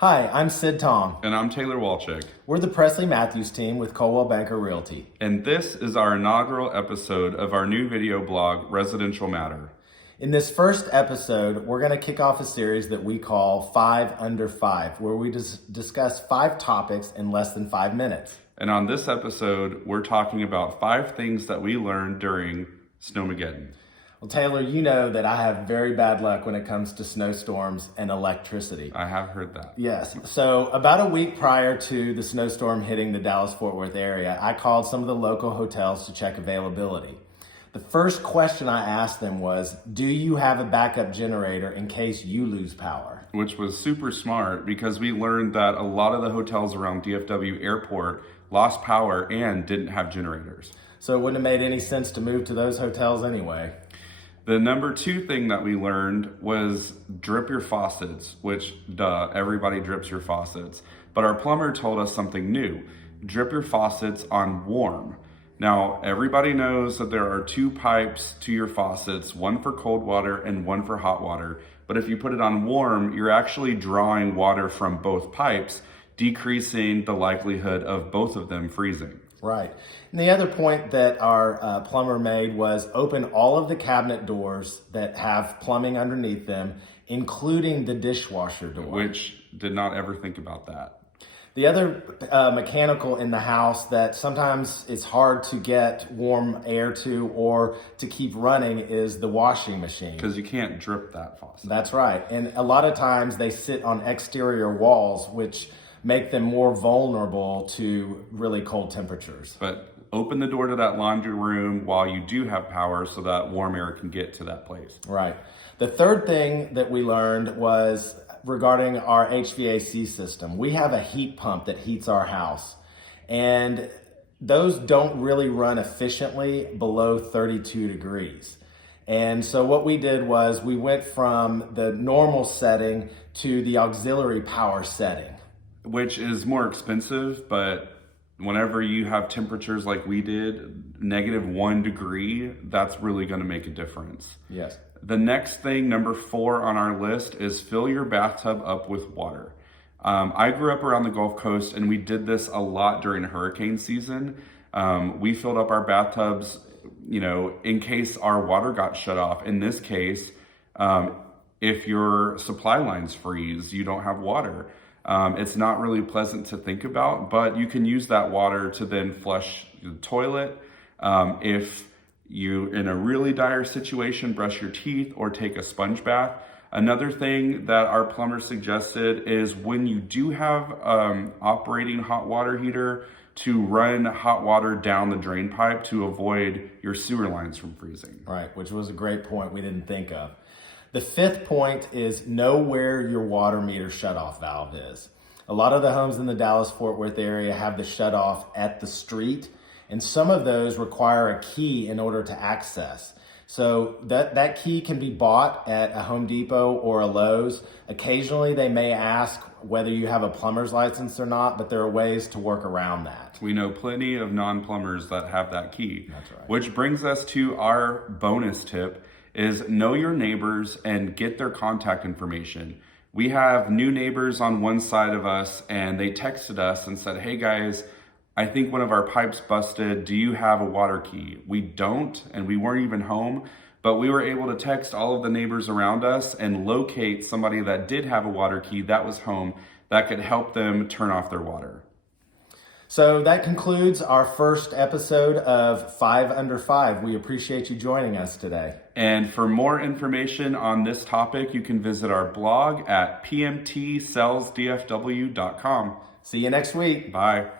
Hi, I'm Sid Tom. And I'm Taylor Walczyk. We're the Pressley Matthews team with Coldwell Banker Realty. And this is our inaugural episode of our new video blog, Residential Matter. In this first episode, we're going to kick off a series that we call 5 Under 5, where we discuss 5 topics in less than 5 minutes. And on this episode, we're talking about 5 things that we learned during Snowmaggedon. Well, Taylor, you know that I have very bad luck when it comes to snowstorms and electricity. I have heard that. Yes. So about a week prior to the snowstorm hitting the Dallas-Fort Worth area, I called some of the local hotels to check availability. The first question I asked them was, do you have a backup generator in case you lose power? Which was super smart because we learned that a lot of the hotels around DFW Airport lost power and didn't have generators. So it wouldn't have made any sense to move to those hotels anyway. The number 2 thing that we learned was drip your faucets, which everybody drips your faucets. But our plumber told us something new. Drip your faucets on warm. Now, everybody knows that there are 2 pipes to your faucets, one for cold water and one for hot water. But if you put it on warm, you're actually drawing water from both pipes, decreasing the likelihood of both of them freezing. Right. And the other point that our plumber made was open all of the cabinet doors that have plumbing underneath them, including the dishwasher door. Which did not ever think about that. The other mechanical in the house that sometimes it's hard to get warm air to or to keep running is the washing machine. Because you can't drip that faucet. That's right. And a lot of times they sit on exterior walls, which make them more vulnerable to really cold temperatures. But open the door to that laundry room while you do have power so that warm air can get to that place. Right. The third thing that we learned was regarding our HVAC system. We have a heat pump that heats our house, and those don't really run efficiently below 32 degrees. And so what we did was we went from the normal setting to the auxiliary power setting. Which is more expensive, but whenever you have temperatures like we did, -1 degree, that's really going to make a difference. Yes. The next thing, number 4 on our list, is fill your bathtub up with water. I grew up around the Gulf Coast, and we did this a lot during hurricane season. We filled up our bathtubs, in case our water got shut off. In this case, if your supply lines freeze, you don't have water. It's not really pleasant to think about, but you can use that water to then flush the toilet. If you're in a really dire situation, brush your teeth or take a sponge bath. Another thing that our plumber suggested is when you do have operating hot water heater, to run hot water down the drain pipe to avoid your sewer lines from freezing. Right, which was a great point we didn't think of. The 5th point is know where your water meter shutoff valve is. A lot of the homes in the Dallas-Fort Worth area have the shutoff at the street, and some of those require a key in order to access. So that key can be bought at a Home Depot or a Lowe's. Occasionally they may ask whether you have a plumber's license or not, but there are ways to work around that. We know plenty of non-plumbers that have that key. That's right. Which brings us to our bonus tip, is know your neighbors and get their contact information. We have new neighbors on one side of us, and they texted us and said, hey guys, I think one of our pipes busted. Do you have a water key? We don't, and we weren't even home, but we were able to text all of the neighbors around us and locate somebody that did have a water key that was home that could help them turn off their water. So that concludes our first episode of 5 Under 5. We appreciate you joining us today. And for more information on this topic, you can visit our blog at pmtsellsdfw.com. See you next week. Bye.